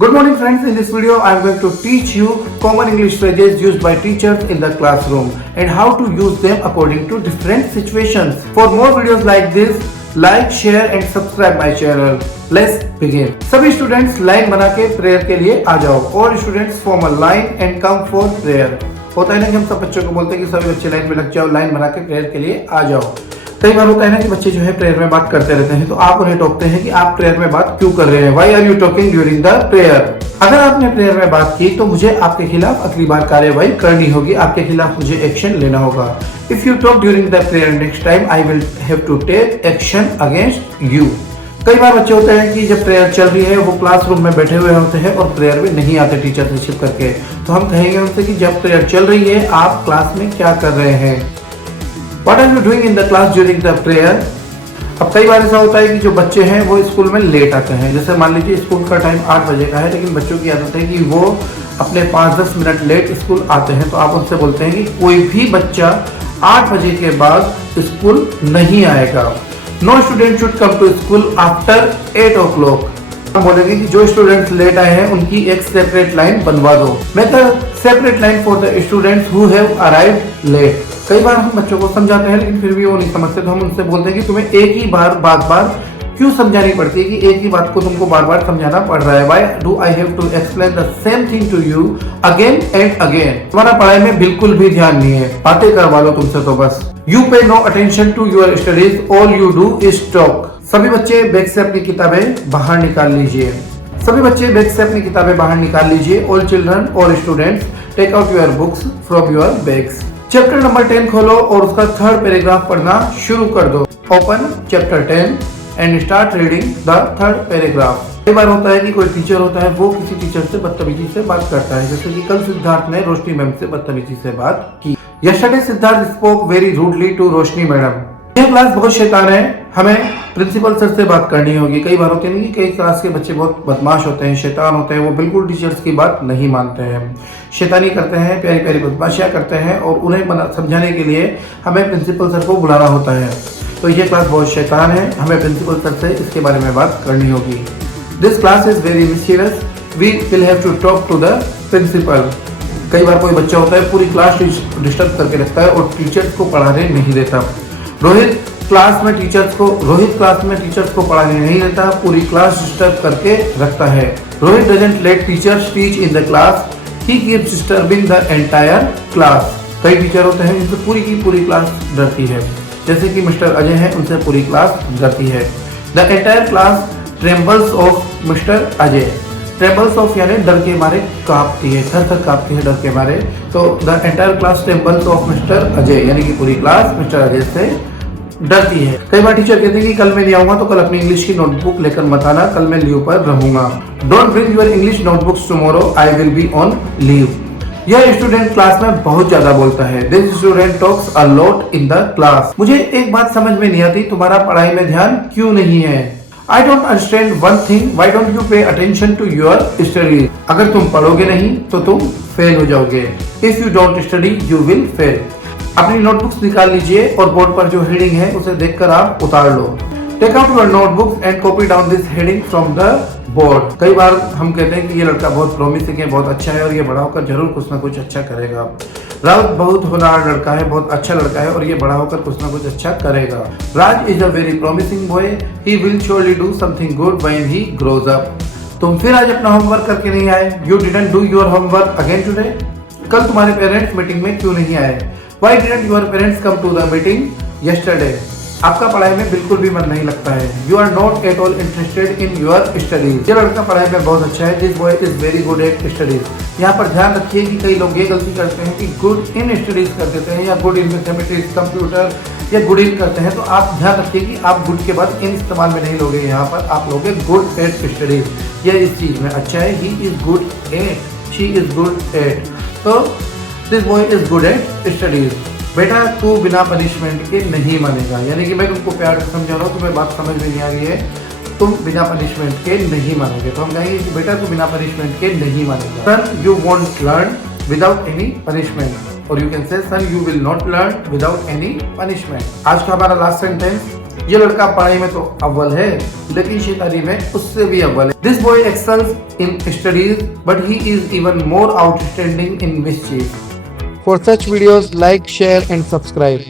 Good morning friends, in this video I am going to teach you common English phrases used by teachers in the classroom and how to use them according to different situations. For more videos like this, like, share and subscribe my channel. Let's begin. सभी students line बना के prayer के लिए आ जाओ. All students form a line and come for prayer. होता है ना कि हम सब बच्चों को बोलते हैं कि सभी बच्चे लाइन में लग जाओ, लाइन बना के प्रेयर के लिए आ जाओ. कई बार होता है ना कि बच्चे जो है प्रेयर में बात करते रहते हैं, तो आप उन्हें टोकते हैं कि आप प्रेयर में बात क्यों कर रहे हैं. Why are you talking during the prayer? अगर आपने प्रेयर में बात की तो मुझे आपके खिलाफ अगली बार कार्यवाही करनी होगी, आपके खिलाफ मुझे एक्शन लेना होगा. If you talk during the prayer next time, I will have to take action against you. कई बार बच्चे होते हैं कि जब प्रेयर चल रही है वो क्लासरूम में बैठे हुए होते हैं और प्रेयर में नहीं आते टीचर से छिप करके, तो हम कहेंगे उनसे कि जब प्रेयर चल रही है आप क्लास में क्या कर रहे हैं. What are you doing in the class during the prayer? अब कई बार ऐसा होता है कि जो बच्चे हैं वो स्कूल में लेट आते हैं. जैसे मान लीजिए स्कूल का टाइम 8 बजे का है, लेकिन बच्चों की आदत है कि वो अपने 5-10 मिनट लेट स्कूल आते हैं, तो आप उनसे बोलते हैं कि कोई भी बच्चा 8 बजे के बाद स्कूल नहीं आएगा. No student should come to school after 8 o'clock. हम बोलेंगे कि जो स्टूडेंट्स लेट आए हैं उनकी एक सेपरेट लाइन बनवा दो. Method separate line for the students who have arrived late. कई बार हम बच्चों को समझाते हैं लेकिन फिर भी वो नहीं समझते, तो हम उनसे बोलते हैं कि तुम्हें एक ही बार बार क्यों समझानी पड़ती है, कि एक ही बात को तुमको बार बार समझाना पड़ रहा है. Why do I have to explain the same thing to you again and again? तुम्हारा पढ़ाई में बिल्कुल भी ध्यान नहीं है, बातें करवा लो तुमसे तो बस. You pay no attention to your studies, all you do is talk. सभी बच्चे बैग से अपनी किताबें बाहर निकाल लीजिए. सभी बच्चे बैग से अपनी किताबें बाहर निकाल लीजिए. All children, all students, take out your books from your bags. Chapter number 10 खोलो और उसका थर्ड पैराग्राफ पढ़ना शुरू कर दो. Open chapter 10 and start reading the third paragraph. कई बार होता है कि कोई टीचर होता है वो किसी टीचर से बदतमीजी से बात करता है, जैसे कि कल सिद्धार्थ ने रोशनी मैम से बदतमीजी से बात की. Yesterday Siddharth spoke very rudely to Roshni madam. यह क्लास बहुत शैतान है, हमें प्रिंसिपल सर से बात करनी होगी. कई बार होते हैं कि कई क्लास के बच्चे बहुत बदमाश होते हैं, शैतान होते हैं, वो बिल्कुल टीचर्स की बात नहीं मानते हैं, शैतानी करते हैं, प्यारी प्यारी बदमाशियाँ करते हैं और उन्हें समझाने के लिए हमें प्रिंसिपल सर को बुलाना होता है. तो ये क्लास बहुत शैतान है, हमें प्रिंसिपल सर से इसके बारे में बात करनी होगी. This class is very mysterious, we will have to talk to the principal. कई बार कोई बच्चा होता है पूरी क्लास डिस्टर्ब करके रखता है और टीचर्स को पढ़ाने नहीं देता. रोहित क्लास में टीचर्स को पढ़ाने नहीं देता, पूरी क्लास डिस्टर्ब करके रखता है. Rohit doesn't let teachers teach in the class, he keeps disturbing the entire class. कई टीचर होते हैं जिनसे पूरी की पूरी क्लास डरती है, जैसे कि मिस्टर अजय हैं, उनसे पूरी क्लास डरती है. The entire class trembles of mister Ajay. Trembles of यानी डर के मारे कांपती है, थर कांपती है डर के मारे. तो the entire class trembles of mister Ajay यानी कि पूरी क्लास मिस्टर अजय से डरती है. कई बार टीचर कहते हैं कि कल मैं नहीं आऊंगा, तो कल अपनी इंग्लिश की नोटबुक लेकर मत आना, कल मैं लीव पर रहूंगा. Don't bring your English notebooks tomorrow, I will be on leave. यह स्टूडेंट क्लास में बहुत ज्यादा बोलता है. This student talks a lot in the class. मुझे एक बात समझ में नहीं आती, तुम्हारा पढ़ाई में ध्यान क्यों नहीं है. I don't understand one thing. Why don't you pay attention to your studies? अगर तुम पढ़ोगे नहीं तो तुम फेल हो जाओगे. If you don't study, you will fail. अपनी नोटबुक्स निकाल लीजिए और बोर्ड पर जो हेडिंग है उसे देखकर आप उतार लो. Take out your notebooks and copy down this heading from the board. कई बार हम कहते हैं कि ये लड़का बहुत प्रॉमिसिंग है, बहुत अच्छा है और ये बड़ा होकर जरूर कुछ ना कुछ अच्छा करेगा. राज बहुत होनहार लड़का है, बहुत अच्छा लड़का है और ये बड़ा होकर कुछ ना कुछ अच्छा करेगा. Raj is a very promising boy, he will surely do something good when he grows up. तुम फिर आज अपना होमवर्क करके नहीं आए. You didn't do your homework again today. कल तुम्हारे पेरेंट्स मीटिंग में क्यों नहीं आए. Why didn't your parents come to the meeting yesterday. आपका पढ़ाई में बिल्कुल भी मन नहीं लगता है. You are not at all interested in your studies. ये लड़का पढ़ाई में बहुत अच्छा है. This boy is very good at studies. यहाँ पर ध्यान रखिए कि कई लोग ये गलती करते हैं कि गुड इन स्टडीज कर देते हैं या गुड इन मैथमेटिक्स, कंप्यूटर या गुड इन करते हैं. तो आप ध्यान रखिए कि आप गुड के बाद इन इस्तेमाल में नहीं लोगे, यहाँ पर आप लोगे गुड एट स्टडीज. यह इस चीज में अच्छा है. He is good at, she is good at. तो this boy is good at studies. बेटा तू बिना पनिशमेंट के नहीं मानेगा, यानी कि मैं तुमको प्यार से समझा रहा हूँ, तुम्हें बात समझ में नहीं आ रही है, तुम बिना पनिशमेंट के नहीं मानोगे. तो हम कहेंगे कि बेटा तू बिना पनिशमेंट के नहीं मानेगा. Son you won't learn without any punishment, और you can say son you will not learn without any punishment. आज का हमारा लास्ट सेंटेंस, ये लड़का पढ़ाई में तो अव्वल है, लेकिन शैतानी में उससे भी अव्वल है. This boy excels in studies, but he is even more outstanding in mischief. For such videos, like, share and subscribe.